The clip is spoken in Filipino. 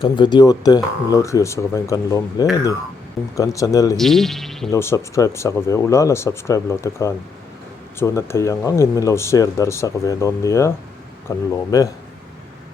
kan video te milo thir sa vain kan lom hle ni kan channel hi milo subscribe sa ka ve ula la subscribe lo te khan chuna thei ang angin milo share dar sak ve don nia kan lome